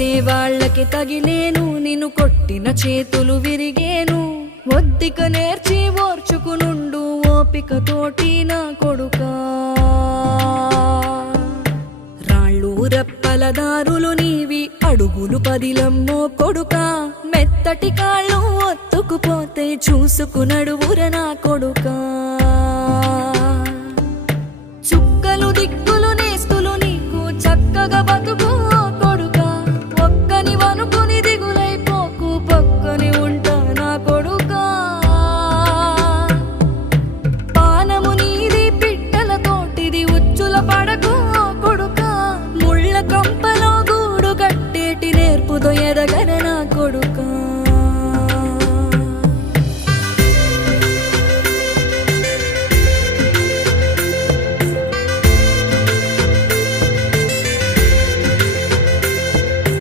కొడితే వాళ్ళకి తగిలేను, నిన్ను కొట్టిన చేతులు విరిగేను. ఒద్దిక నేర్చి ఓర్చుకునుండు ఓపికతోటి నా కొడుకా. రాళ్ళు రెప్పల దారులు నీవి, అడుగులు పదిలమ్మో కొడుకా. మెత్తటి కాళ్ళు ఒత్తుకుపోతే చూసుకునడువుర నా కొడుకా. చుక్కలు దిక్కులు నేస్తులు నీకు చక్కగా బతుకు కొడుకా. ఒక్కని వనుకుని దిగులైపోకు, పక్కని ఉంటా నా కొడుకా. పానము నీది పిట్టల తోటిది, ఉచ్చుల పడకు కొడుకా. ముళ్ళ కంపలో గూడు కట్టేటి నేర్పుతో ఎదగన నా కొడుకా.